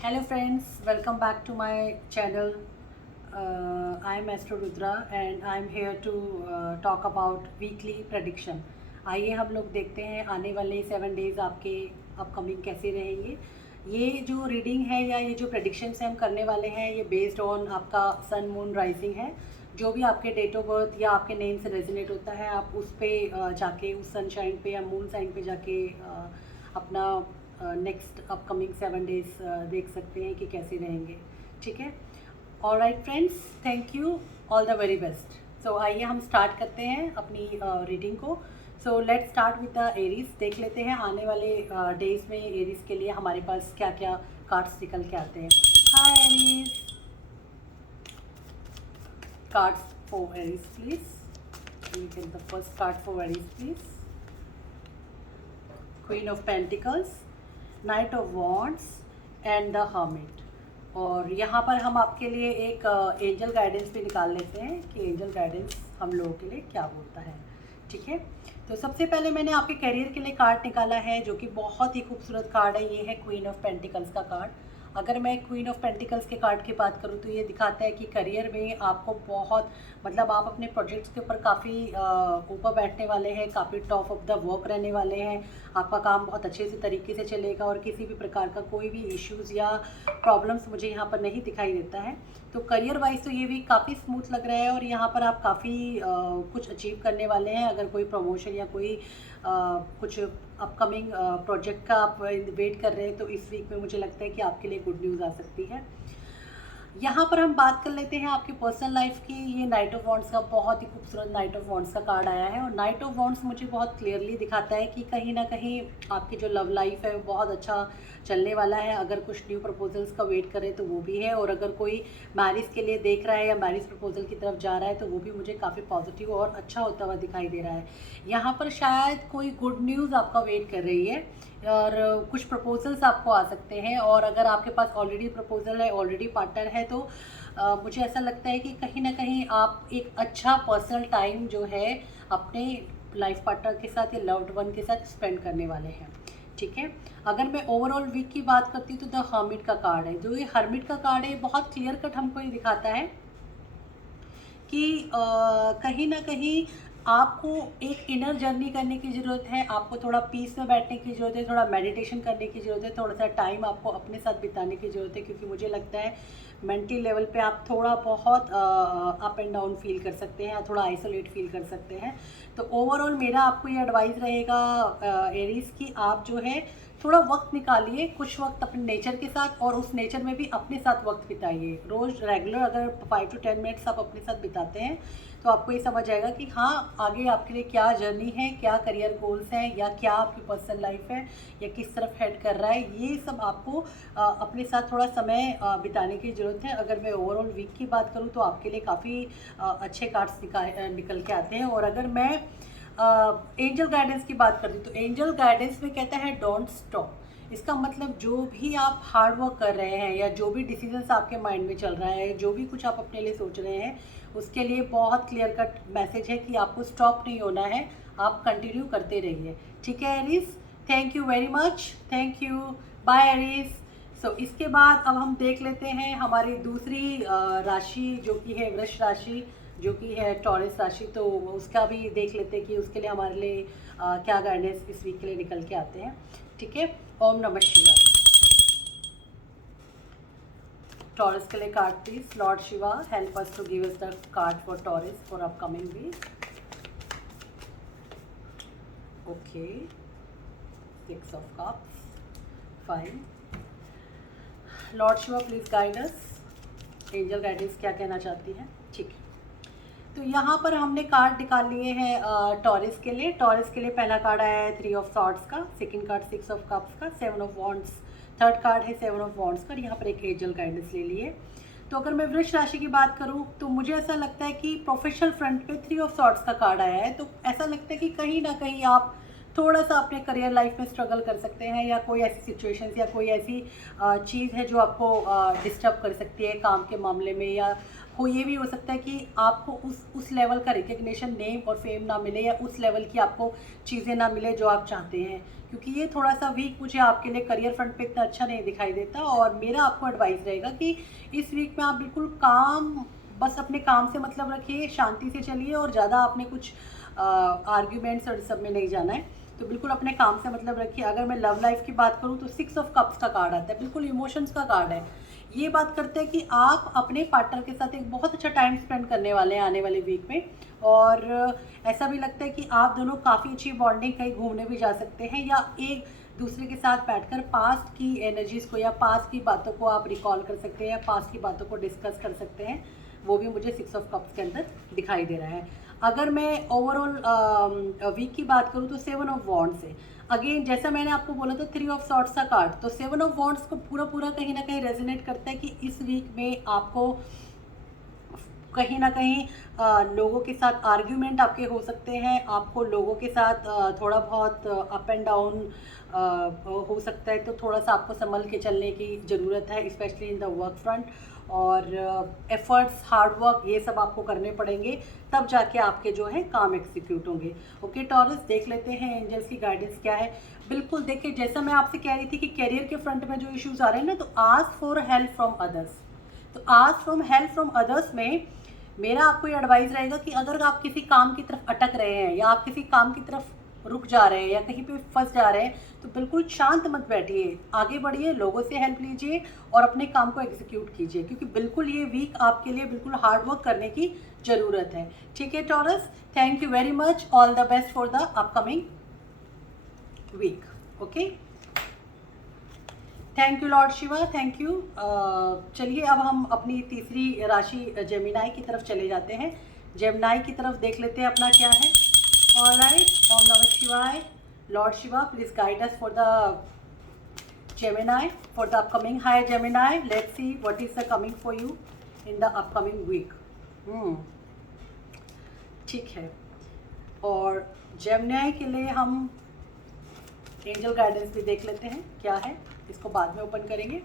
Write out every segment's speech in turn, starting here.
Hello friends, welcome back to my channel. I am Astro Rudra and I am here to talk about weekly prediction. आइए हम लोग देखते हैं आने वाले 7 डेज़ आपके अपकमिंग कैसे रहेंगे। ये जो रीडिंग है या ये जो प्रेडिक्शंस हम करने वाले हैं ये बेस्ड ऑन आपका सन मून राइजिंग है। जो भी आपके डेट ऑफ बर्थ या आपके नेम से रेजोनेट होता है आप उस पे जाके उस सनशाइन पे या मून साइन पे जाके अपना नेक्स्ट अपकमिंग 7 डेज देख सकते हैं कि कैसे रहेंगे। ठीक है, all right friends, thank you, all the very best. So आइए हम स्टार्ट करते हैं अपनी रीडिंग को। So let's start with the Aries. देख लेते हैं आने वाले डेज में एरीज के लिए हमारे पास क्या क्या कार्ड्स निकल के आते हैं। Hi Aries, cards for Aries please. You can the first card for Aries please. Queen of pentacles, knight of wands and the hermit. और यहाँ पर हम आपके लिए एक एंजल गाइडेंस भी निकाल लेते हैं कि एंजल गाइडेंस हम लोगों के लिए क्या बोलता है। ठीक है, तो सबसे पहले मैंने आपके करियर के लिए कार्ड निकाला है जो कि बहुत ही खूबसूरत कार्ड है। ये है क्वीन ऑफ पेंटिकल्स का कार्ड। अगर मैं क्वीन ऑफ पेंटिकल्स के कार्ड की बात करूँ तो ये दिखाता है कि करियर में आपको बहुत मतलब आप अपने प्रोजेक्ट्स के ऊपर काफ़ी ऊपर बैठने वाले हैं, काफ़ी टॉप ऑफ द वर्क रहने वाले हैं। आपका काम बहुत अच्छे से तरीके से चलेगा और किसी भी प्रकार का कोई भी इश्यूज़ या प्रॉब्लम्स मुझे यहाँ पर नहीं दिखाई देता है। तो करियर वाइज तो ये भी काफ़ी स्मूथ लग रहा है और यहाँ पर आप काफ़ी कुछ अचीव करने वाले हैं। अगर कोई प्रमोशन या कोई कुछ अपकमिंग प्रोजेक्ट का आप वेट कर रहे हैं तो इस वीक में मुझे लगता है कि आपके लिए गुड न्यूज़ आ सकती है। यहाँ पर हम बात कर लेते हैं आपकी पर्सनल लाइफ की। ये नाइट ऑफ वॉन्ड्स का बहुत ही खूबसूरत नाइट ऑफ वॉन्ड्स का कार्ड आया है और नाइट ऑफ वॉन्ड्स मुझे बहुत क्लियरली दिखाता है कि कहीं ना कहीं आपकी जो लव लाइफ है वो बहुत अच्छा चलने वाला है। अगर कुछ न्यू प्रपोजल्स का वेट करें तो वो भी है, और अगर कोई मैरिज के लिए देख रहा है या मैरिज प्रपोजल की तरफ जा रहा है तो वो भी मुझे काफ़ी पॉजिटिव और अच्छा होता हुआ दिखाई दे रहा है। यहाँ पर शायद कोई गुड न्यूज़ आपका वेट कर रही है और कुछ प्रपोजल्स आपको आ सकते हैं। और अगर आपके पास ऑलरेडी प्रपोजल है, ऑलरेडी पार्टनर है तो मुझे ऐसा लगता है कि कहीं ना कहीं आप एक अच्छा पर्सनल टाइम जो है अपने लाइफ पार्टनर के साथ या लव्ड वन के साथ स्पेंड करने वाले हैं। ठीक है, अगर मैं ओवरऑल वीक की बात करती हूँ तो द हर्मिट का कार्ड है। जो ये हर्मिट का कार्ड है बहुत क्लियर कट हमको ये दिखाता है कि कहीं ना कहीं आपको एक इनर जर्नी करने की ज़रूरत है। आपको थोड़ा पीस में बैठने की ज़रूरत है, थोड़ा मेडिटेशन करने की ज़रूरत है, थोड़ा सा टाइम आपको अपने साथ बिताने की ज़रूरत है। क्योंकि मुझे लगता है मेंटल लेवल पे आप थोड़ा बहुत अप एंड डाउन फील कर सकते हैं, थोड़ा आइसोलेट फील कर सकते हैं। तो ओवरऑल मेरा आपको ये एडवाइस रहेगा एरीज कि आप जो है थोड़ा वक्त निकालिए, कुछ वक्त अपने नेचर के साथ, और उस नेचर में भी अपने साथ वक्त बिताइए। रोज़ रेगुलर अगर 5 to 10 मिनट्स आप अपने साथ बिताते हैं तो आपको ये समझ आएगा कि हाँ आगे आपके लिए क्या जर्नी है, क्या करियर गोल्स हैं, या क्या आपकी पर्सनल लाइफ है, या किस तरफ हेड कर रहा है। ये सब आपको अपने साथ थोड़ा समय बिताने की ज़रूरत है। अगर मैं ओवरऑल वीक की बात करूँ तो आपके लिए काफ़ी अच्छे कार्ड्स निकल के आते हैं। और अगर मैं एंजल गाइडेंस की बात करती हूँ तो एंजल गाइडेंस में कहता है डोंट स्टॉप। इसका मतलब जो भी आप हार्ड वर्क कर रहे हैं या जो भी डिसीजंस आपके माइंड में चल रहा है, जो भी कुछ आप अपने लिए सोच रहे हैं, उसके लिए बहुत क्लियर कट मैसेज है कि आपको स्टॉप नहीं होना है, आप कंटिन्यू करते रहिए। ठीक है Aries, thank you very much, thank you, bye Aries. So इसके बाद अब हम देख लेते हैं हमारी दूसरी राशि जो कि है वृष राशि, जो कि है टॉरस राशि। तो उसका भी देख लेते हैं कि उसके लिए हमारे लिए क्या गाइडेंस इस वीक के लिए निकल के आते हैं। ठीक है, ओम नमः शिवाय। टॉरस के लिए card please. Lord Shiva help us to give us the card for Taurus for upcoming week. Okay, 6 of cups, fine. Lord Shiva please guide us, angel guidance क्या कहना चाहती है। ठीक है, तो यहाँ पर हमने कार्ड निकाल लिए हैं टॉरस के लिए। टॉरस के लिए पहला कार्ड आया है 3 of Swords का, सेकंड कार्ड 6 of Cups का, 7 of Wands, थर्ड कार्ड है 7 of Wands का। यहाँ पर एक एंजल गाइडेंस ले लिए। तो अगर मैं वृष राशि की बात करूँ तो मुझे ऐसा लगता है कि प्रोफेशनल फ्रंट पे 3 of Swords का कार्ड आया है। तो ऐसा लगता है कि कहीं ना कहीं आप थोड़ा सा अपने करियर लाइफ में स्ट्रगल कर सकते हैं, या कोई ऐसी सिचुएशंस या कोई ऐसी चीज़ है जो आपको डिस्टर्ब कर सकती है काम के मामले में, या ये भी हो सकता है कि आपको उस लेवल का रिकग्निशन, नेम और फेम ना मिले, या उस लेवल की आपको चीज़ें ना मिले जो आप चाहते हैं, क्योंकि ये थोड़ा सा वीक मुझे आपके लिए करियर फ्रंट पे इतना अच्छा नहीं दिखाई देता। और मेरा आपको एडवाइस रहेगा कि इस वीक में आप बिल्कुल काम, बस अपने काम से मतलब रखिए, शांति से चलिए, और ज़्यादा आपने कुछ आर्ग्यूमेंट्स और सब में नहीं जाना है, तो बिल्कुल अपने काम से मतलब रखिए। अगर मैं लव लाइफ की बात करूँ तो 6 ऑफ कप्स का कार्ड आता है, बिल्कुल इमोशंस का कार्ड है। ये बात करते हैं कि आप अपने पार्टनर के साथ एक बहुत अच्छा टाइम स्पेंड करने वाले हैं आने वाले वीक में, और ऐसा भी लगता है कि आप दोनों काफ़ी अच्छी बॉन्डिंग, कहीं घूमने भी जा सकते हैं, या एक दूसरे के साथ बैठकर पास्ट की एनर्जीज़ को या पास्ट की बातों को आप रिकॉल कर सकते हैं, या पास्ट की बातों को डिस्कस कर सकते हैं। वो भी मुझे 6 ऑफ कप्स के अंदर दिखाई दे रहा है। अगर मैं ओवरऑल वीक की बात करूँ तो 7 ऑफ वॉन्ड्स है। अगेन जैसा मैंने आपको बोला था 3 ऑफ सॉर्ट्स का कार्ड, तो 7 ऑफ वॉन्ड्स को पूरा कहीं ना कहीं रेजोनेट करता है कि इस वीक में आपको कहीं ना कहीं लोगों के साथ आर्ग्यूमेंट आपके हो सकते हैं, आपको लोगों के साथ थोड़ा बहुत अप एंड डाउन हो सकता है, तो थोड़ा सा आपको संभल के चलने की ज़रूरत है, specially in the work front. और एफर्ट्स, हार्ड वर्क, ये सब आपको करने पड़ेंगे, तब जाके आपके जो है काम एग्जीक्यूट होंगे। ओके टॉरस, देख लेते हैं एंजल्स की गाइडेंस क्या है। बिल्कुल देखिए, जैसा मैं आपसे कह रही थी कि करियर के फ्रंट में जो इश्यूज आ रहे हैं ना, तो ask for help from others. तो ask from help from others में मेरा आपको ये एडवाइस रहेगा कि अगर आप किसी काम की तरफ अटक रहे हैं, या आप किसी काम की तरफ रुक जा रहे हैं, या कहीं पे फंस जा रहे हैं, तो बिल्कुल शांत मत बैठिए, आगे बढ़िए, लोगों से हेल्प लीजिए और अपने काम को एग्जीक्यूट कीजिए, क्योंकि बिल्कुल ये वीक आपके लिए बिल्कुल हार्ड वर्क करने की ज़रूरत है। ठीक है Taurus, thank you very much, all the best for the upcoming week. Okay, thank you lord Shiva, thank you. चलिए अब हम अपनी तीसरी राशि जेमिनाई की तरफ चले जाते हैं। जेमिनाई की तरफ देख लेते हैं अपना क्या है। ऑलराइट, ओम नमः शिवाय। Lord Shiva, please guide us for the Gemini for the upcoming. Hi Gemini, let's see what is the coming for you in the upcoming week. ठीक है, और Gemini के लिए हम एंजल गाइडेंस भी देख लेते हैं क्या है, इसको बाद में ओपन करेंगे।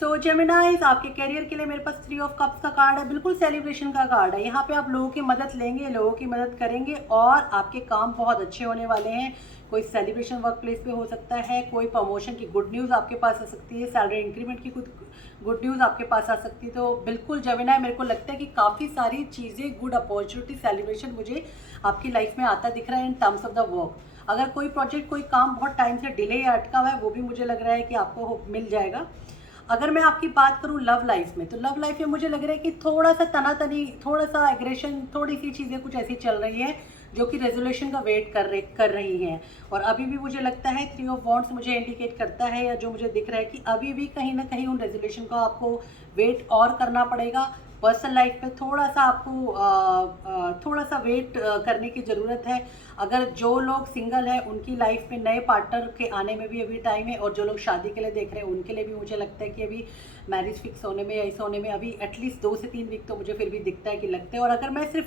सो जेमिनाइज, आपके करियर के लिए मेरे पास 3 ऑफ कप्स का कार्ड है, बिल्कुल सेलिब्रेशन का कार्ड है। यहाँ पे आप लोगों की मदद लेंगे, लोगों की मदद करेंगे, और आपके काम बहुत अच्छे होने वाले हैं। कोई सेलिब्रेशन वर्क प्लेस पे हो सकता है, कोई प्रमोशन की गुड न्यूज़ आपके पास आ सकती है, सैलरी इंक्रीमेंट की कुछ गुड न्यूज़ आपके पास आ सकती है। तो बिल्कुल जेमिनाई, मेरे को लगता है कि काफ़ी सारी चीज़ें, गुड अपॉर्चुनिटी, सेलिब्रेशन मुझे आपकी लाइफ में आता दिख रहा है in terms of the work. अगर कोई प्रोजेक्ट, कोई काम बहुत टाइम से डिले या अटका हुआ है, वो भी मुझे लग रहा है कि आपको मिल जाएगा। अगर मैं आपकी बात करूं लव लाइफ में, तो लव लाइफ में मुझे लग रहा है कि थोड़ा सा तनातनी, थोड़ा सा एग्रेशन, थोड़ी सी चीज़ें कुछ ऐसी चल रही हैं जो कि रेजोल्यूशन का वेट कर रही हैं। और अभी भी मुझे लगता है 3 ऑफ वॉन्ड्स मुझे इंडिकेट करता है, या जो मुझे दिख रहा है कि अभी भी कहीं ना कहीं उन रेजोल्यूशन का आपको वेट और करना पड़ेगा। पर्सनल लाइफ में थोड़ा सा आपको थोड़ा सा वेट करने की ज़रूरत है। अगर जो लोग सिंगल हैं उनकी लाइफ में नए पार्टनर के आने में भी अभी टाइम है, और जो लोग शादी के लिए देख रहे हैं उनके लिए भी मुझे लगता है कि अभी मैरिज फिक्स होने में या इस होने में अभी एटलीस्ट 2 से 3 वीक तो मुझे फिर भी दिखता है कि लगते हैं। और अगर मैं सिर्फ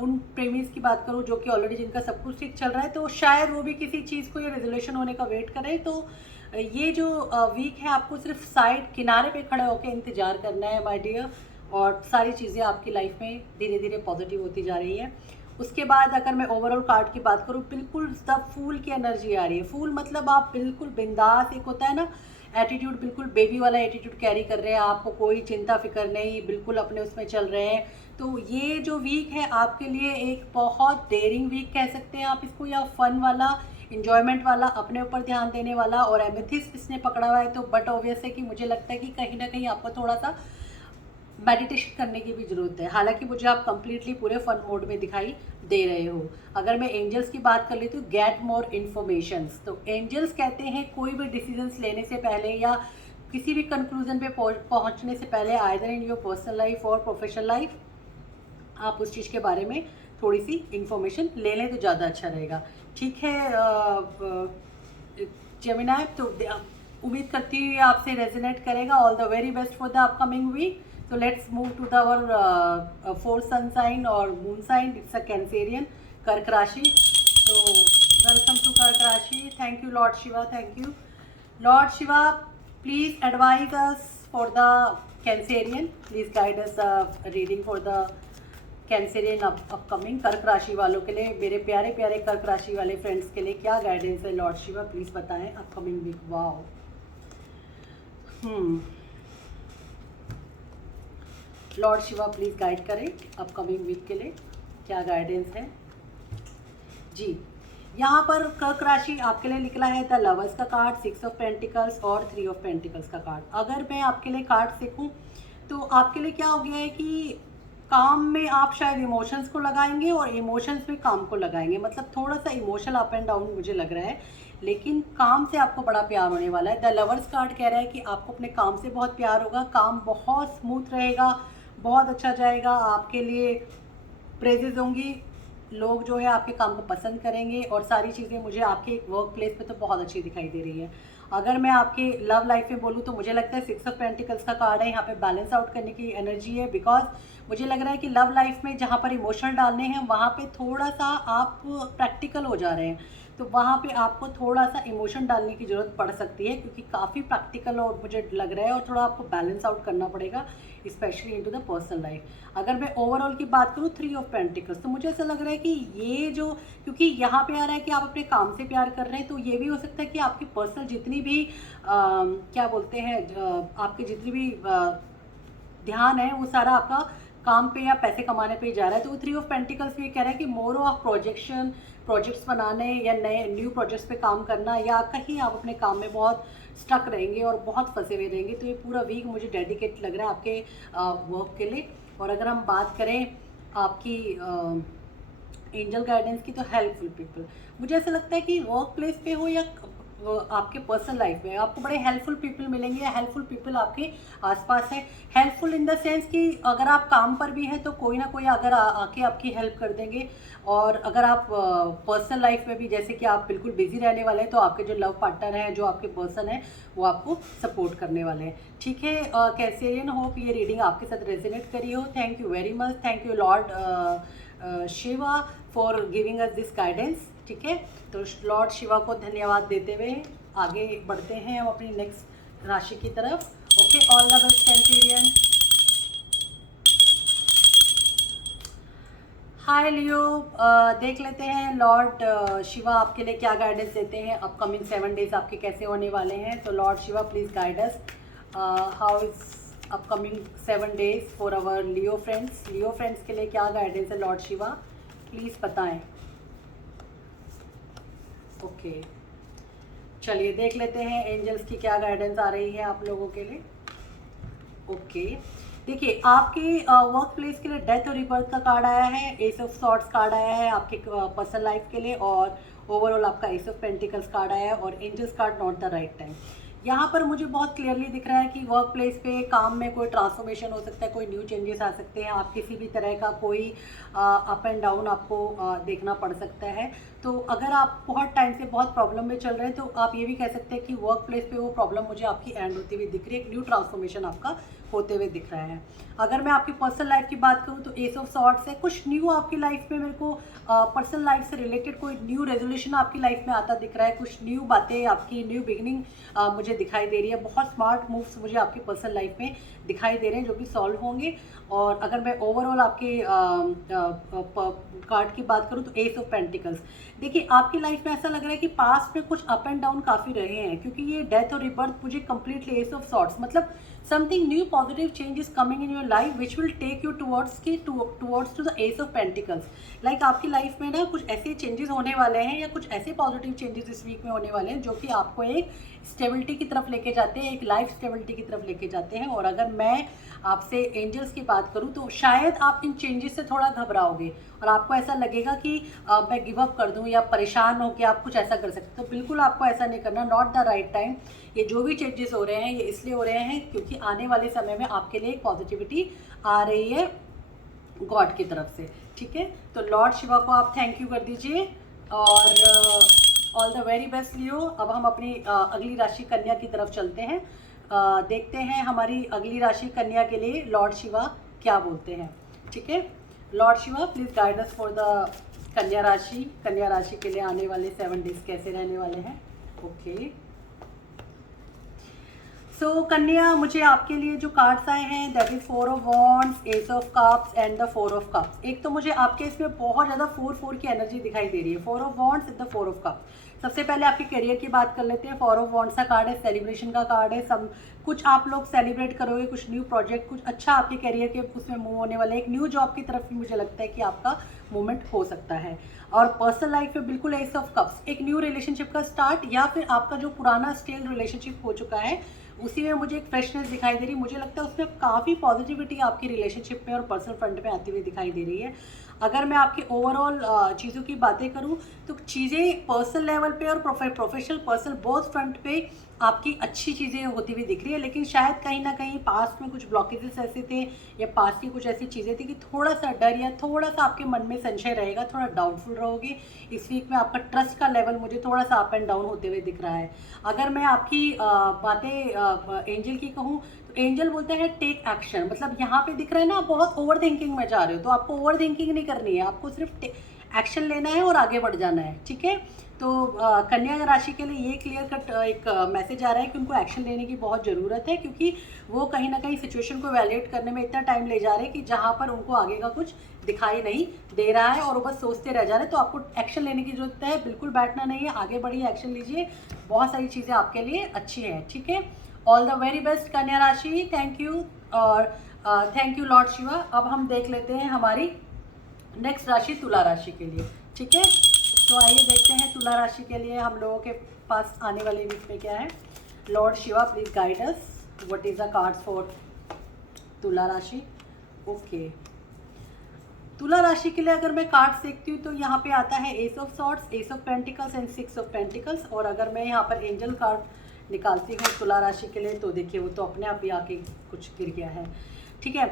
उन प्रेमीज की बात करूं जो कि ऑलरेडी जिनका सब कुछ ठीक चल रहा है, तो शायद वो भी किसी चीज़ को या रेजोल्यूशन होने का वेट करें। तो ये जो वीक है, आपको सिर्फ साइड किनारे पे खड़े होकर इंतज़ार करना है माय डियर, और सारी चीज़ें आपकी लाइफ में धीरे धीरे पॉजिटिव होती जा रही है। उसके बाद अगर मैं ओवरऑल कार्ड की बात करूँ, बिल्कुल द फूल की एनर्जी आ रही है। फूल मतलब आप बिल्कुल बिंदास, एक होता है ना एटीट्यूड, बिल्कुल बेबी वाला एटीट्यूड कैरी कर रहे हैं, आपको कोई चिंता फिक्र नहीं, बिल्कुल अपने उसमें चल रहे हैं। तो ये जो वीक है आपके लिए एक बहुत डेयरिंग वीक कह सकते हैं आप इसको, या फन वाला, इंजॉयमेंट वाला, अपने ऊपर ध्यान देने वाला। और एमेथिस्ट इसने पकड़ा हुआ है, तो बट ऑब्वियस है कि मुझे लगता है कि कहीं ना कहीं आपको थोड़ा सा मेडिटेशन करने की भी ज़रूरत है। हालांकि मुझे आप कंप्लीटली पूरे फन मोड में दिखाई दे रहे हो। अगर मैं एंजल्स की बात कर लेती हूँ, गेट मोर इन्फॉर्मेशंस, तो एंजल्स कहते हैं कोई भी डिसीजंस लेने से पहले या किसी भी कंक्लूजन पे पहुँचने से पहले, either in your personal life और प्रोफेशनल लाइफ, आप उस चीज़ के बारे में थोड़ी सी इंफॉर्मेशन ले लें तो ज़्यादा अच्छा रहेगा। ठीक है जेमिनाई, तो उम्मीद करती हूँ आपसे रेजोनेट करेगा। All the very best for the upcoming week. So let's move to our fourth sun sign or moon sign. It's a Cancerian, कर्क राशि। तो वेलकम कर्क राशि। Thank you lord Shiva, thank you lord Shiva. Please advise us for the Cancerian, please guide us reading for the Cancerian upcoming. कर्क राशि वालों के लिए, मेरे प्यारे प्यारे कर्क राशि वाले फ्रेंड्स के लिए क्या गाइडेंस है लॉर्ड शिवा, प्लीज बताएं upcoming week. Wow, lord Shiva please guide करें अपकमिंग वीक के लिए क्या गाइडेंस है जी। यहाँ पर कर्क राशि आपके लिए निकला है द लवर्स का कार्ड, 6 ऑफ पेंटिकल्स और 3 ऑफ पेंटिकल्स का कार्ड। अगर मैं आपके लिए कार्ड देखूँ तो आपके लिए क्या हो गया है कि काम में आप शायद इमोशंस को लगाएंगे और इमोशंस में काम को लगाएंगे, मतलब थोड़ा सा इमोशनल अप एंड डाउन मुझे लग रहा है, लेकिन काम से आपको बड़ा प्यार होने वाला है। द लवर्स कार्ड कह रहा है कि आपको अपने काम से बहुत प्यार होगा, काम बहुत स्मूथ रहेगा, बहुत अच्छा जाएगा, आपके लिए प्रेजेज होंगी, लोग जो है आपके काम को पसंद करेंगे और सारी चीज़ें मुझे आपके वर्क प्लेस पे तो बहुत अच्छी दिखाई दे रही है। अगर मैं आपके लव लाइफ में बोलूँ तो मुझे लगता है 6 ऑफ पेंटिकल्स का कार्ड है, यहाँ पे बैलेंस आउट करने की एनर्जी है, बिकॉज मुझे लग रहा है कि लव लाइफ में जहाँ पर इमोशनल डालने हैं वहाँ पे थोड़ा सा आप प्रैक्टिकल हो जा रहे हैं, तो वहाँ पे आपको थोड़ा सा इमोशन डालने की ज़रूरत पड़ सकती है, क्योंकि काफ़ी प्रैक्टिकल और मुझे लग रहा है, और थोड़ा आपको बैलेंस आउट करना पड़ेगा specially into the personal life. अगर मैं ओवरऑल की बात करूँ 3 ऑफ पेंटिकल्स, तो मुझे ऐसा लग रहा है कि ये जो, क्योंकि यहाँ पे आ रहा है कि आप अपने काम से प्यार कर रहे हैं, तो ये भी हो सकता है कि आपकी पर्सनल जितनी भी क्या बोलते हैं, आपके जितनी भी ध्यान है वो सारा आपका काम पे या पैसे कमाने पे ही जा रहा है। तो 3 ऑफ पेंटिकल्स भी कह रहा है कि मोर ऑफ प्रोजेक्ट्स बनाने या नए न्यू प्रोजेक्ट्स पे काम करना, या कहीं आप अपने काम में बहुत स्टक रहेंगे और बहुत फंसे हुए रहेंगे, तो ये पूरा वीक मुझे डेडिकेट लग रहा है आपके वर्क के लिए। और अगर हम बात करें आपकी एंजल गाइडेंस की, तो हेल्पफुल पीपल, मुझे ऐसा लगता है कि वर्क प्लेस पे हो या आपके पर्सनल लाइफ में आपको बड़े हेल्पफुल पीपल मिलेंगे, या हेल्पफुल पीपल आपके आसपास है। हेल्पफुल इन द सेंस कि अगर आप काम पर भी हैं तो कोई ना कोई अगर आके आपकी हेल्प कर देंगे, और अगर आप पर्सनल लाइफ में भी, जैसे कि आप बिल्कुल बिजी रहने वाले हैं, तो आपके जो लव पार्टनर हैं, जो आपके पर्सन हैं, वो आपको सपोर्ट करने वाले हैं। ठीक है कैंसेरियन, होप ये रीडिंग आपके साथ रेजोनेट करी हो। Thank you very much, thank you lord Shiva for giving us this guidance. ठीक है, तो लॉर्ड शिवा को धन्यवाद देते हुए आगे बढ़ते हैं हम अपनी नेक्स्ट राशि की तरफ। Okay, all the best Cancerian. Hi Leo, देख लेते हैं लॉर्ड शिवा आपके लिए क्या गाइडेंस देते हैं, अपकमिंग 7 डेज आपके कैसे होने वाले हैं। तो Lord Shiva please guide us, how is upcoming 7 days for our Leo friends. Leo friends के लिए क्या गाइडेंस है लॉर्ड शिवा, प्लीज़ बताएं। ओके, चलिए देख लेते हैं एंजल्स की क्या गाइडेंस आ रही है आप लोगों के लिए। ओके, देखिए आपके वर्क प्लेस के लिए डेथ और रिबर्थ का कार्ड आया है, एस ऑफ सॉर्ड्स कार्ड आया है आपके पर्सनल लाइफ के लिए, और ओवरऑल आपका एस ऑफ पेंटिकल्स कार्ड आया है, और angels card not the right time. यहाँ पर मुझे बहुत क्लियरली दिख रहा है कि वर्क प्लेस पे काम में कोई ट्रांसफॉर्मेशन हो सकता है, कोई न्यू चेंजेस आ सकते हैं, आप किसी भी तरह का कोई अप एंड डाउन आपको देखना पड़ सकता है। तो अगर आप बहुत टाइम से बहुत प्रॉब्लम में चल रहे हैं, तो आप ये भी कह सकते हैं कि वर्क प्लेस पे वो प्रॉब्लम मुझे आपकी एंड होती हुई दिख रही है, एक न्यू ट्रांसफॉर्मेशन आपका होते हुए दिख रहा है। अगर मैं आपकी पर्सनल लाइफ की बात करूँ तो एस ऑफ सॉर्ड्स है, कुछ न्यू आपकी लाइफ में मेरे को पर्सनल लाइफ से रिलेटेड कोई न्यू रेजोल्यूशन आपकी लाइफ में आता दिख रहा है, कुछ न्यू बातें आपकी न्यू बिगिनिंग मुझे दिखाई दे रही है, बहुत स्मार्ट मूव्स मुझे आपकी पर्सनल लाइफ में दिखाई दे रहे हैं जो कि सॉल्व होंगे। और अगर मैं ओवरऑल आपके कार्ड की बात करूँ तो एस ऑफ पेंटिकल्स, देखिए आपकी लाइफ में ऐसा लग रहा है कि पास्ट में कुछ अप एंड डाउन काफ़ी रहे हैं, क्योंकि ये डेथ और रिबर्थ मुझे कंप्लीटली एस ऑफ सॉर्ट्स, मतलब something new positive change is coming in your life which will take you towards to the ace of pentacles. Like आपकी लाइफ में ना कुछ ऐसे चेंजेस होने वाले हैं, या कुछ ऐसे पॉजिटिव चेंजेस इस वीक में होने वाले हैं जो कि आपको एक स्टेबिलिटी की तरफ लेके जाते हैं, एक लाइफ स्टेबिलिटी की तरफ लेके जाते हैं। और अगर मैं आपसे एंजल्स की बात करूं तो शायद आप इन चेंजेस से थोड़ा घबराओगे और आपको ऐसा लगेगा कि मैं गिव अप कर दूं, या परेशान हो कि आप कुछ ऐसा कर सकते। तो बिल्कुल आपको ऐसा नहीं करना, नॉट द राइट टाइम। ये जो भी चेंजेस हो रहे हैं ये इसलिए हो रहे हैं क्योंकि आने वाले समय में आपके लिए एक पॉजिटिविटी आ रही है गॉड की तरफ से। ठीक है, तो लॉर्ड शिवा को आप थैंक यू कर दीजिए, और ऑल द वेरी बेस्ट लियो। अब हम अपनी अगली राशि कन्या की तरफ चलते हैं, देखते हैं हमारी अगली राशि कन्या के लिए लॉर्ड शिवा क्या बोलते हैं। ठीक है, lord Shiva please guide us for the कन्या राशि के लिए आने वाले 7 डेज कैसे रहने वाले हैं। ओके सो कन्या, मुझे आपके लिए जो कार्ड्स आए हैं that is 4 of wands, S of cups and the 4 of cups. एक तो मुझे आपके इसमें बहुत ज़्यादा 4 की एनर्जी दिखाई दे रही है, 4 of wands and the 4 of cups. सबसे पहले आपके करियर की बात कर लेते हैं। 4 ऑफ वॉन्ड्स का कार्ड है, सेलिब्रेशन का कार्ड है। सब कुछ आप लोग सेलिब्रेट करोगे, कुछ न्यू प्रोजेक्ट, कुछ अच्छा आपके करियर के उसमें मूव होने वाला है। एक न्यू जॉब की तरफ भी मुझे लगता है कि आपका मूवमेंट हो सकता है। और पर्सनल लाइफ में बिल्कुल एस ऑफ कप्स, एक न्यू रिलेशनशिप का स्टार्ट, या फिर आपका जो पुराना स्टेल रिलेशनशिप हो चुका है उसी में मुझे एक फ्रेशनेस दिखाई दे रही है। मुझे लगता है उसमें काफ़ी पॉजिटिविटी आपकी रिलेशनशिप में और पर्सनल फ्रंट में आती हुई दिखाई दे रही है। अगर मैं आपकी ओवरऑल चीज़ों की बातें करूं तो चीज़ें पर्सनल लेवल पे और प्रोफेशनल पर्सनल बोथ फ्रंट पे आपकी अच्छी चीज़ें होती हुई दिख रही है। लेकिन शायद कहीं ना कहीं पास्ट में कुछ ब्लॉकेजेस ऐसे थे या पास्ट की कुछ ऐसी चीज़ें थी कि थोड़ा सा डर या थोड़ा सा आपके मन में संशय रहेगा, थोड़ा डाउटफुल रहोगे। इस वीक में आपका ट्रस्ट का लेवल मुझे थोड़ा सा अप एंड डाउन होते हुए दिख रहा है। अगर मैं आपकी बातें एंजल की कहूँ तो एंजल बोलते हैं टेक एक्शन। मतलब यहाँ पे दिख रहा है ना, आप बहुत ओवर थिंकिंग में जा रहे हो, तो आपको ओवर थिंकिंग नहीं करनी है, आपको सिर्फ एक्शन लेना है और आगे बढ़ जाना है। ठीक है, तो कन्या राशि के लिए ये क्लियर कट एक मैसेज आ रहा है कि उनको एक्शन लेने की बहुत ज़रूरत है, क्योंकि वो कहीं ना कहीं सिचुएशन को वैल्यूएट करने में इतना टाइम ले जा रहे हैं कि जहाँ पर उनको आगे का कुछ दिखाई नहीं दे रहा है और वो बस सोचते रह जा रहे हैं। तो आपको एक्शन लेने की जरूरत है, बिल्कुल बैठना नहीं है, आगे बढ़िए, एक्शन लीजिए, बहुत सारी चीज़ें आपके लिए अच्छी हैं। ठीक है, ऑल द वेरी बेस्ट कन्या राशि, थैंक यू और थैंक यू लॉर्ड शिवा। अब हम देख लेते हैं हमारी नेक्स्ट राशि तुला राशि के लिए। ठीक है, तो आइए देखते हैं तुला राशि के लिए हम लोगों के पास आने वाले वीक में क्या है। Lord Shiva please guide us, what is the cards for तुला राशि। ओके, तुला राशि के लिए अगर मैं कार्ड्स देखती हूँ तो यहाँ पे आता है S of swords, S of pentacles and 6 of pentacles. और अगर मैं यहाँ पर एंजल कार्ड निकालती हूँ तुला राशि के लिए तो देखिए वो तो अपने आप ही आके कुछ गिर गया है। ठीक है,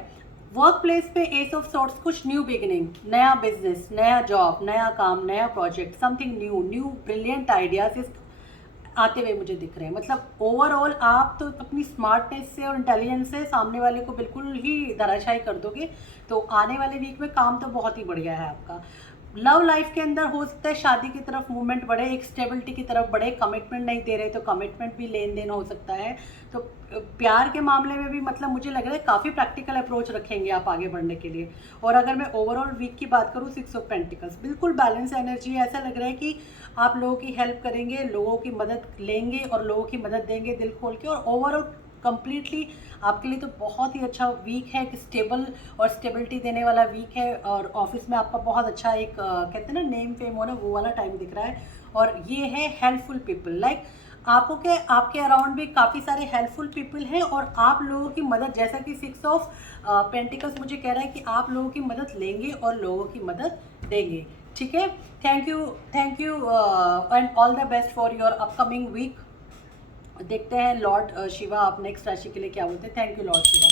वर्क प्लेस पे एस ऑफ सॉर्ट्स, कुछ न्यू बिगिनिंग, नया बिजनेस, नया जॉब, नया काम, नया project, something new brilliant ideas आते हुए मुझे दिख रहे हैं। मतलब ओवरऑल आप तो अपनी स्मार्टनेस से और इंटेलिजेंस से सामने वाले को बिल्कुल ही धराशायी कर दोगे। तो आने वाले वीक में काम तो बहुत ही बढ़िया है आपका। लव लाइफ के अंदर हो सकता है शादी की तरफ मूवमेंट बढ़े, एक स्टेबिलिटी की तरफ बढ़े। कमिटमेंट नहीं दे रहे तो कमिटमेंट भी लेन देन हो सकता है। तो प्यार के मामले में भी मतलब मुझे लग रहा है काफ़ी प्रैक्टिकल अप्रोच रखेंगे आप आगे बढ़ने के लिए। और अगर मैं ओवरऑल वीक की बात करूँ 6 ऑफ पेंटिकल्स, बिल्कुल बैलेंस एनर्जी है। ऐसा लग रहा है कि आप लोगों की हेल्प करेंगे, लोगों की मदद लेंगे और लोगों की मदद देंगे दिल खोल के। और ओवरऑल कंप्लीटली आपके लिए तो बहुत ही अच्छा वीक है, एक स्टेबल और स्टेबिलिटी देने वाला वीक है। और ऑफिस में आपका बहुत अच्छा एक कहते हैं ना नेम फेम हो ना, वो वाला टाइम दिख रहा है। और ये है हेल्पफुल पीपल, लाइक आपके अराउंड भी काफ़ी सारे हेल्पफुल पीपल हैं और आप लोगों की मदद, जैसा कि 6 ऑफ पेंटिकल्स मुझे कह रहा है कि आप लोगों की मदद लेंगे और लोगों की मदद देंगे। ठीक है, thank you and all the best for your upcoming week. देखते हैं लॉर्ड शिवा आप नेक्स्ट राशि के लिए क्या बोलते हैं। Thank you lord Shiva.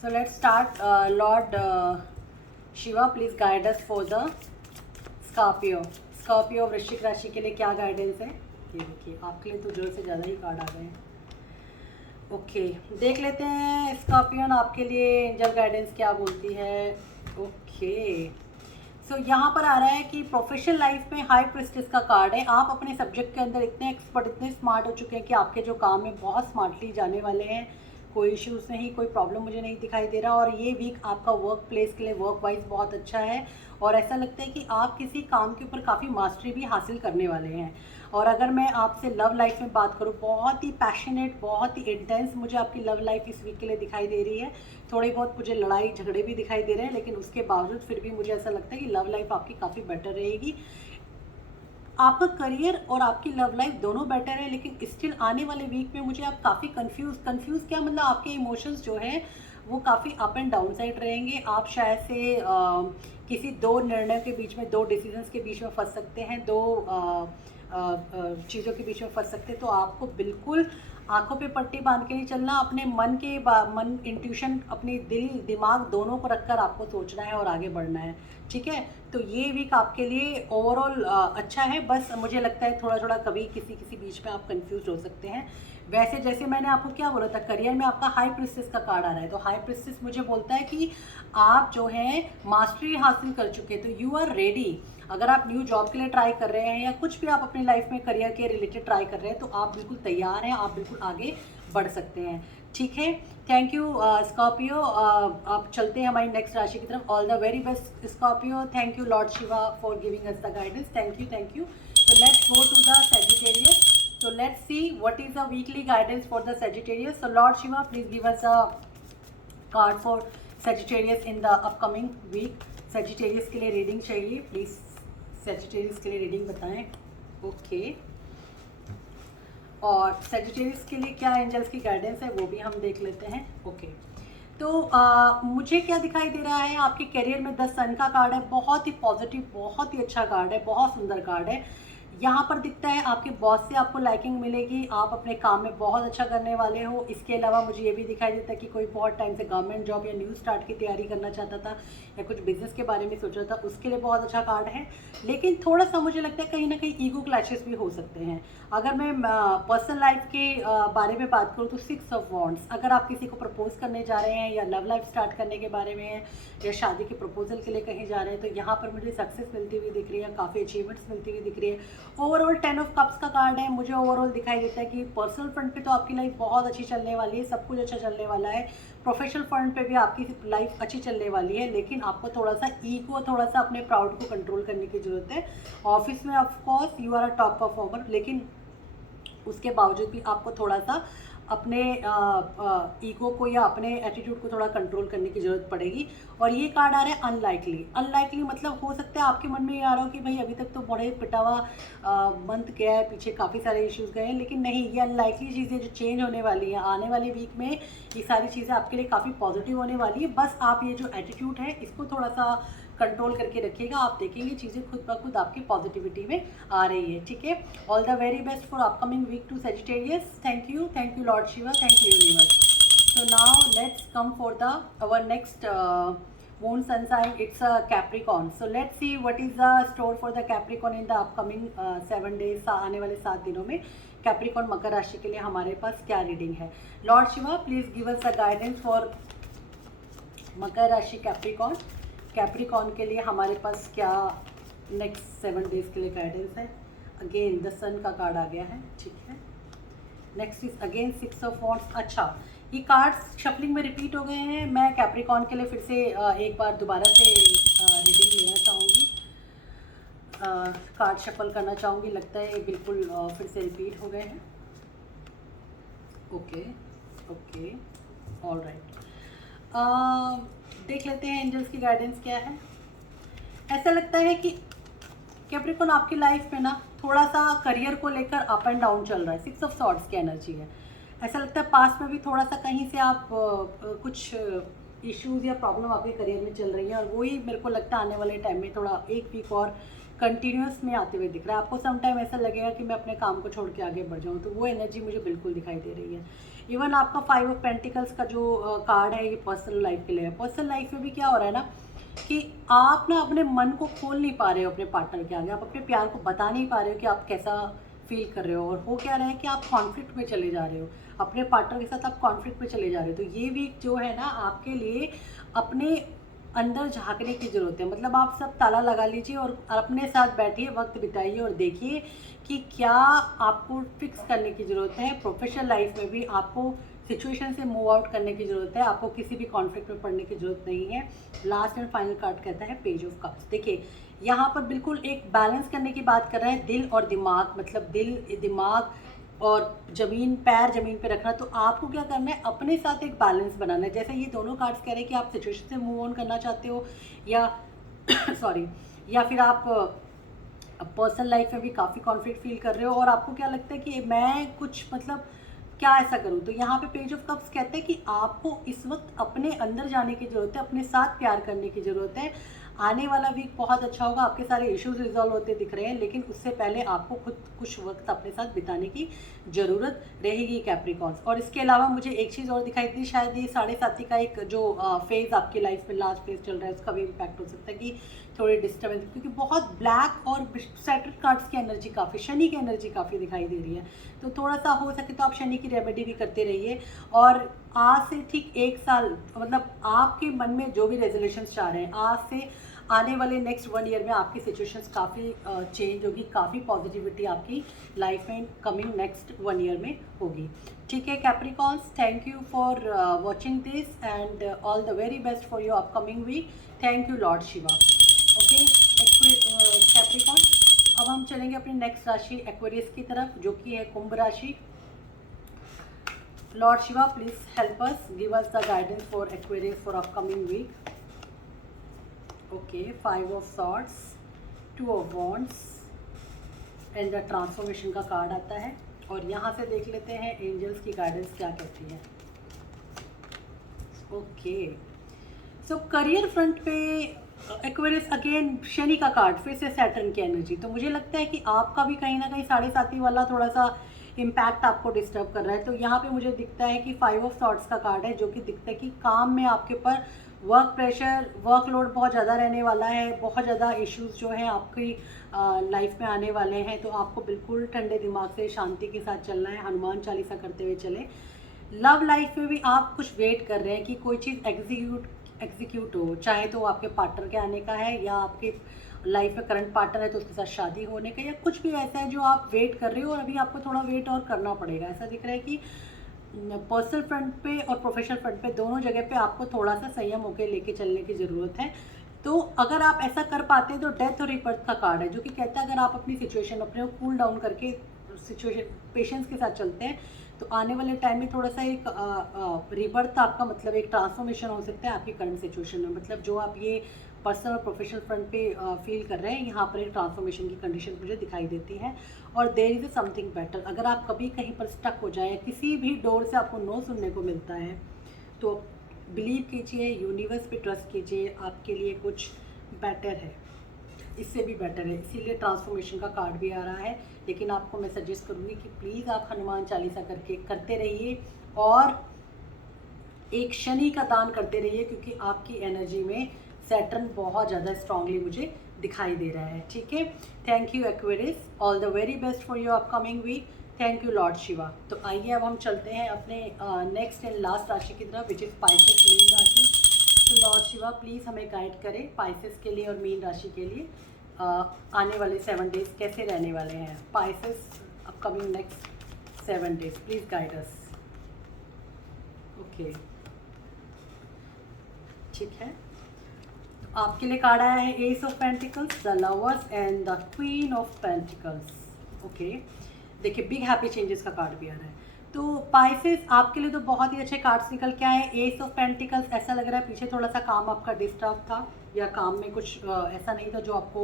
So let's start. Lord Shiva please guide us for the Scorpio वृश्चिक राशि के लिए क्या गाइडेंस है। ये देखिए आपके लिए तो ज़रूरत से ज़्यादा ही कार्ड आ गए हैं। ओके, देख लेते हैं स्कॉर्पियन आपके लिए एंजल गाइडेंस क्या बोलती है। ओके, सो यहाँ पर आ रहा है कि प्रोफेशनल लाइफ में हाई प्रेस्टिज का कार्ड है। आप अपने सब्जेक्ट के अंदर इतने एक्सपर्ट, इतने स्मार्ट हो चुके हैं कि आपके जो काम है बहुत स्मार्टली जाने वाले हैं। कोई इश्यूज़ नहीं, कोई प्रॉब्लम मुझे नहीं दिखाई दे रहा। और ये वीक आपका वर्क प्लेस के लिए वर्क वाइज बहुत अच्छा है और ऐसा लगता है कि आप किसी काम के ऊपर काफ़ी मास्टरी भी हासिल करने वाले हैं। और अगर मैं आपसे लव लाइफ में बात करूँ, बहुत ही पैशनेट, बहुत ही इंटेंस मुझे आपकी लव लाइफ इस वीक के लिए दिखाई दे रही है। थोड़ी बहुत मुझे लड़ाई झगड़े भी दिखाई दे रहे हैं, लेकिन उसके बावजूद फिर भी मुझे ऐसा लगता है कि लव लाइफ आपकी काफ़ी बेटर रहेगी। आपका करियर और आपकी लव लाइफ दोनों बेटर है, लेकिन स्टिल आने वाले वीक में मुझे आप काफ़ी कंफ्यूज क्या मतलब आपके इमोशंस जो है वो काफ़ी अप एंड डाउन साइड रहेंगे। आप शायद से किसी दो निर्णय के बीच में, दो डिसीजंस के बीच में फंस सकते हैं, दो चीज़ों के बीच में फंस सकते हैं। तो आपको बिल्कुल आंखों पे पट्टी बांध के नहीं चलना, अपने मन इंट्यूशन, अपनी दिल दिमाग दोनों को रखकर आपको सोचना है और आगे बढ़ना है, ठीक है। तो ये वीक आपके लिए ओवरऑल अच्छा है। बस मुझे लगता है थोड़ा थोड़ा कभी किसी किसी बीच में आप कंफ्यूज हो सकते हैं। वैसे जैसे मैंने आपको क्या बोला था, करियर में आपका हाई प्रिस्टेस का कार्ड आ रहा है, तो हाई प्रिस्टेस मुझे बोलता है कि आप जो है मास्टरी हासिल कर चुके हैं, तो यू आर रेडी। अगर आप न्यू जॉब के लिए ट्राई कर रहे हैं या कुछ भी आप अपनी लाइफ में करियर के रिलेटेड ट्राई कर रहे हैं, तो आप बिल्कुल तैयार हैं, आप बिल्कुल आगे बढ़ सकते हैं, ठीक है। Thank you Scorpio. आप चलते हैं हमारी नेक्स्ट राशि की तरफ। All the very best Scorpio. Thank you lord Shiva for giving us the guidance. Thank you, thank you. So let's go to the Sagittarius. So let's see what is the weekly guidance for the Sagittarius. So Lord Shiva, please give us a card for Sagittarius in the upcoming week. Sagittarius के लिए reading चाहिए, please Sagittarius के लिए reading बताएं। Okay, और Sagittarius के लिए क्या एंजल्स की गाइडेंस है वो भी हम देख लेते हैं। ओके, तो मुझे क्या दिखाई दे रहा है, आपके करियर में 10 सन का कार्ड है, बहुत ही पॉजिटिव, बहुत ही अच्छा कार्ड है, बहुत सुंदर कार्ड है। यहाँ पर दिखता है आपके बॉस से आपको लाइकिंग मिलेगी, आप अपने काम में बहुत अच्छा करने वाले हो। इसके अलावा मुझे ये भी दिखाई देता है कि कोई बहुत टाइम से गवर्नमेंट जॉब या न्यू स्टार्ट की तैयारी करना चाहता था या कुछ बिजनेस के बारे में सोच रहा था, उसके लिए बहुत अच्छा कार्ड है। लेकिन थोड़ा सा मुझे लगता है कहीं ना कहीं ईगो क्लैशेस भी हो सकते हैं। अगर मैं पर्सनल लाइफ के बारे में बात करूँ तो 6 ऑफ वॉन्ड्स, अगर आप किसी को प्रपोज करने जा रहे हैं या लव लाइफ स्टार्ट करने के बारे में है या शादी के प्रपोजल के लिए कहीं जा रहे हैं, तो यहाँ पर मुझे सक्सेस मिलती हुई दिख रही है, काफ़ी अचीवमेंट्स मिलती हुई दिख रही है। ओवरऑल 10 ऑफ कप्स का कार्ड है। मुझे ओवरऑल दिखाई देता है कि पर्सनल फ्रंट पे तो आपकी लाइफ बहुत अच्छी चलने वाली है, सब कुछ अच्छा चलने वाला है। प्रोफेशनल फ्रंट पे भी आपकी लाइफ अच्छी चलने वाली है, लेकिन आपको थोड़ा सा ईगो, थोड़ा सा अपने प्राउड को कंट्रोल करने की ज़रूरत है। ऑफिस में of course you are a top performer, लेकिन उसके बावजूद भी आपको थोड़ा सा अपने ईगो को या अपने एटीट्यूड को थोड़ा कंट्रोल करने की ज़रूरत पड़ेगी। और ये कार्ड आ रहा है अनलाइकली। अनलाइकली मतलब हो सकता है आपके मन में ये आ रहा हो कि भाई अभी तक तो बड़े पिटावा मंथ गया है, पीछे काफ़ी सारे इश्यूज़ गए हैं, लेकिन नहीं, ये अनलाइकली चीज़ें जो चेंज होने वाली हैं आने वाले वीक में, ये सारी चीज़ें आपके लिए काफ़ी पॉजिटिव होने वाली है। बस आप ये जो एटीट्यूड है इसको थोड़ा सा कंट्रोल करके रखिएगा, आप देखेंगे चीज़ें खुद ब खुद आपकी पॉजिटिविटी में आ रही है, ठीक है। All the very best for upcoming week to Sagittarius. Thank you lord Shiva, thank you universe. So now let's come for the our next moon sun sign. It's a Capricorn. So let's see what is the store for the Capricorn in the upcoming 7 days. आने वाले 7 दिनों में Capricorn मकर राशि के लिए हमारे पास क्या reading है। Lord Shiva please give us a guidance for Makar rashi Capricorn. Capricorn के लिए हमारे पास क्या नेक्स्ट 7 डेज के लिए गाइडेंस है। अगेन द सन का कार्ड आ गया है, ठीक है। Next is again 6 of wands. अच्छा, ये कार्ड्स शफलिंग में रिपीट हो गए हैं। मैं कैप्रिकॉर्न के लिए फिर से एक बार दोबारा से रीडिंग लेना चाहूँगी, कार्ड शफल करना चाहूँगी। लगता है ये बिल्कुल फिर से रिपीट हो गए हैं। Okay okay, all right. देख लेते हैं एंजल्स की गाइडेंस क्या है। ऐसा लगता है कि कैप्रिकॉर्न आपकी लाइफ में ना थोड़ा सा करियर को लेकर अप एंड डाउन चल रहा है। 6 ऑफ सॉर्ड्स की एनर्जी है। ऐसा लगता है पास्ट में भी थोड़ा सा कहीं से आप कुछ इश्यूज़ या प्रॉब्लम आपके करियर में चल रही है, और वही मेरे को लगता है आने वाले टाइम में थोड़ा एक वीक और कंटिन्यूस में आते हुए दिख रहा है। आपको सम टाइम ऐसा लगेगा कि मैं अपने काम को छोड़ के आगे बढ़ जाऊँ, तो वो एनर्जी मुझे बिल्कुल दिखाई दे रही है। इवन आपका 5 ऑफ पेंटिकल्स का जो कार्ड है, ये पर्सनल लाइफ के लिए है। पर्सनल लाइफ में भी क्या हो रहा है ना कि आप ना अपने मन को खोल नहीं पा रहे हो अपने पार्टनर के आगे, आप अपने प्यार को बता नहीं पा रहे हो कि आप कैसा फील कर रहे हो, और हो क्या रहा है कि आप कॉन्फ्लिक्ट में चले जा रहे हो अपने पार्टनर के साथ, आप कॉन्फ्लिक्ट में चले जा रहे हो। तो ये वीक जो है ना आपके लिए अपने अंदर झांकने की ज़रूरत है। मतलब आप सब ताला लगा लीजिए और अपने साथ बैठिए, वक्त बिताइए और देखिए कि क्या आपको फिक्स करने की ज़रूरत है। प्रोफेशनल लाइफ में भी आपको सिचुएशन से मूव आउट करने की ज़रूरत है, आपको किसी भी कॉन्फ्लिक्ट में पड़ने की ज़रूरत नहीं है। लास्ट एंड फाइनल कार्ड कहता है पेज ऑफ कप्स। देखिए यहाँ पर बिल्कुल एक बैलेंस करने की बात कर रहा है, दिल और दिमाग, मतलब दिल दिमाग और ज़मीन, पैर ज़मीन पे रखना। तो आपको क्या करना है, अपने साथ एक बैलेंस बनाना है। जैसे ये दोनों कार्ड्स कह रहे हैं कि आप सिचुएशन से मूव ऑन करना चाहते हो, या सॉरी, या फिर आप पर्सनल लाइफ में भी काफ़ी कॉन्फ्लिक्ट फील कर रहे हो, और आपको क्या लगता है कि मैं कुछ मतलब क्या ऐसा करूं। तो यहाँ पे पेज ऑफ कप्स कहते हैं कि आपको इस वक्त अपने अंदर जाने की ज़रूरत है, अपने साथ प्यार करने की ज़रूरत है। आने वाला वीक बहुत अच्छा होगा, आपके सारे इश्यूज रिजॉल्व होते दिख रहे हैं, लेकिन उससे पहले आपको खुद कुछ वक्त अपने साथ बिताने की ज़रूरत रहेगी कैप्रिकॉर्न्स। और इसके अलावा मुझे एक चीज़ और दिखाई दी, शायद ये 7.5 का एक जो फेज़ आपकी लाइफ में लास्ट फेज चल रहा है उसका भी इम्पैक्ट हो सकता है कि थोड़ी डिस्टर्बेंस, क्योंकि बहुत ब्लैक और सैटर्न कार्ड्स की एनर्जी काफ़ी, शनि की एनर्जी काफ़ी दिखाई दे रही है। तो थोड़ा सा हो सके तो आप शनि की रेमेडी भी करते रहिए। और आज से ठीक 1 साल, मतलब आपके मन में जो भी रेजोल्यूशंस चाह रहे हैं, आज से आने वाले नेक्स्ट 1 ईयर में आपकी सिचुएशंस काफ़ी चेंज होगी, काफ़ी पॉजिटिविटी आपकी लाइफ में कमिंग नेक्स्ट 1 ईयर में होगी। ठीक है Capricorns, thank you for watching this and all the very best for your upcoming week. Thank you lord Shiva. Okay Capricorn, अब हम चलेंगे अपनी नेक्स्ट राशि एक्वेरियस की तरफ, जो कि है कुंभ राशि। Lord Shiva please help us, give us the guidance for Aquarius for upcoming week. Okay, 5 of swords, 2 of wands and the transformation का कार्ड आता है। और यहाँ से देख लेते हैं एंजल्स की गाइडेंस क्या कहती है। ओके, सो करियर फ्रंट पे एक्वेरियस अगेन शनि का कार्ड, फिर से सैटर्न की एनर्जी। तो मुझे लगता है कि आपका भी कहीं ना कहीं 7.5 वाला थोड़ा सा इम्पैक्ट आपको डिस्टर्ब कर रहा है। तो यहाँ पे मुझे दिखता है कि 5 ऑफ सॉर्ड्स का कार्ड है, जो कि दिखता है कि काम में आपके ऊपर वर्क प्रेशर, वर्कलोड बहुत ज़्यादा रहने वाला है, बहुत ज़्यादा इश्यूज जो हैं आपकी लाइफ में आने वाले हैं। तो आपको बिल्कुल ठंडे दिमाग से शांति के साथ चलना है, हनुमान चालीसा करते हुए चले। लव लाइफ में भी आप कुछ वेट कर रहे हैं कि कोई चीज़ एग्जीक्यूट हो, चाहे तो आपके पार्टनर के आने का है, या आपके लाइफ में करंट पार्टनर है तो उसके साथ शादी होने का, या कुछ भी ऐसा है जो आप वेट कर रहे हो और अभी आपको थोड़ा वेट और करना पड़ेगा। ऐसा दिख रहा है कि पर्सनल फ्रंट पे और प्रोफेशनल फ्रंट पे दोनों जगह पे आपको थोड़ा सा संयम होकर लेके चलने की ज़रूरत है। तो अगर आप ऐसा कर पाते हैं तो डेथ और रिबर्थ का कार्ड है, जो कि कहता है अगर आप अपनी सिचुएशन अपने को कूल डाउन करके सिचुएशन पेशेंस के साथ चलते हैं तो आने वाले टाइम में थोड़ा सा एक रिबर्थ आपका मतलब एक ट्रांसफॉर्मेशन हो सकता है आपकी करंट सिचुएशन में। मतलब जो आप ये पर्सनल और प्रोफेशनल फ्रंट पे फील कर रहे हैं, यहाँ पर एक ट्रांसफॉर्मेशन की कंडीशन मुझे दिखाई देती है। और देयर इज़ समथिंग बेटर। अगर आप कभी कहीं पर स्टक हो जाए, किसी भी डोर से आपको नो सुनने को मिलता है, तो बिलीव कीजिए, यूनिवर्स पे ट्रस्ट कीजिए, आपके लिए कुछ बेटर है, इससे भी बेटर है। इसीलिए ट्रांसफॉर्मेशन का कार्ड भी आ रहा है। लेकिन आपको मैं सजेस्ट करूँगी कि प्लीज़ आप हनुमान चालीसा करते रहिए और एक शनि का दान करते रहिए, क्योंकि आपकी एनर्जी में सैटर्न बहुत ज़्यादा स्ट्रांगली मुझे दिखाई दे रहा है। ठीक है, thank you Aquarius, all the very best for your upcoming week. Thank you lord Shiva. तो आइए अब हम चलते हैं अपने नेक्स्ट एंड लास्ट राशि की तरफ, विच इज़ पाइसेस मीन राशि। तो लॉर्ड शिवा प्लीज़ हमें गाइड करें पाइसेस के लिए और मीन राशि के लिए आने वाले 7 डेज कैसे रहने वाले हैं। Pisces upcoming next 7 days, please guide us. Okay, ठीक है, तो आपके लिए कार्ड आया है S of pentacles, the lovers and the queen of pentacles. Okay, देखिए बिग हैप्पी चेंजेस का कार्ड भी आ रहा है। तो पाइसेस आपके लिए तो बहुत ही अच्छे कार्ड्स निकल के आए। एस ऑफ पेंटिकल्स, ऐसा लग रहा है पीछे थोड़ा सा काम आपका डिस्टर्ब था, या काम में कुछ ऐसा नहीं था जो आपको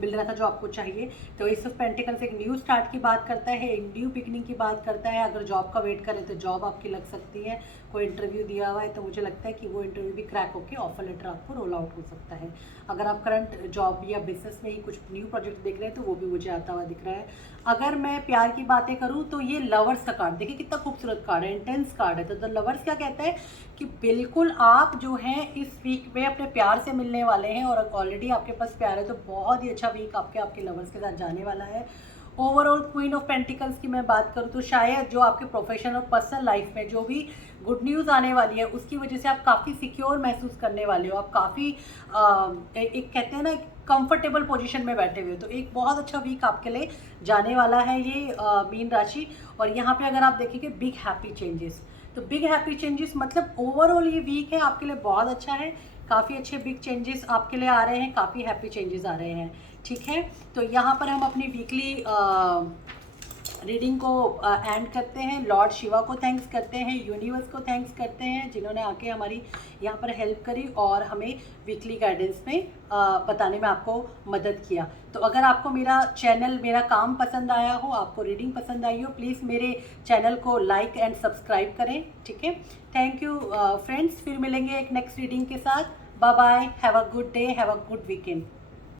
मिल रहा था जो आपको चाहिए। तो एस ऑफ पेंटिकल्स एक न्यू स्टार्ट की बात करता है, एक न्यू बिगनिंग की बात करता है। अगर जॉब का वेट करें तो जॉब आपकी लग सकती है। कोई इंटरव्यू दिया हुआ है तो मुझे लगता है कि वो इंटरव्यू भी क्रैक होकर ऑफर लेटर आपको रोल आउट हो सकता है। अगर आप करंट जॉब या बिजनेस में ही कुछ न्यू प्रोजेक्ट देख रहे हैं तो वो भी मुझे आता हुआ दिख रहा है। अगर मैं प्यार की बातें करूं तो ये लवर्स का कार्ड, देखिए कितना खूबसूरत कार्ड है, इंटेंस कार्ड है। तो द लवर्स क्या कहता है कि बिल्कुल आप जो हैं इस वीक में अपने प्यार से मिलने वाले हैं, और ऑलरेडी आपके पास प्यार है तो बहुत ही अच्छा वीक आपके लवर्स के साथ जाने वाला है। ओवरऑल क्वीन ऑफ पेंटिकल्स की मैं बात करूँ तो शायद जो आपके प्रोफेशनल और पर्सनल लाइफ में जो भी गुड न्यूज़ आने वाली है उसकी वजह से आप काफ़ी सिक्योर महसूस करने वाले हो। आप काफ़ी एक कहते हैं ना कंफर्टेबल पोजीशन में बैठे हुए हो। तो एक बहुत अच्छा वीक आपके लिए जाने वाला है ये मीन राशि। और यहाँ पे अगर आप देखेंगे बिग हैप्पी चेंजेस, तो बिग हैप्पी चेंजेस मतलब ओवरऑल ये वीक है आपके लिए बहुत अच्छा है। काफ़ी अच्छे बिग चेंजेस आपके लिए आ रहे हैं, काफ़ी हैप्पी चेंजेस आ रहे हैं। ठीक है, तो यहाँ पर हम अपनी वीकली रीडिंग को एंड करते हैं। लॉर्ड शिवा को थैंक्स करते हैं, यूनिवर्स को थैंक्स करते हैं जिन्होंने आके हमारी यहाँ पर हेल्प करी और हमें वीकली गाइडेंस में बताने में आपको मदद किया। तो अगर आपको मेरा चैनल, मेरा काम पसंद आया हो, आपको रीडिंग पसंद आई हो, प्लीज़ मेरे चैनल को लाइक एंड सब्सक्राइब करें। ठीक है, थैंक यू फ्रेंड्स, फिर मिलेंगे एक नेक्स्ट रीडिंग के साथ। Bye bye, have a good day, have a good weekend.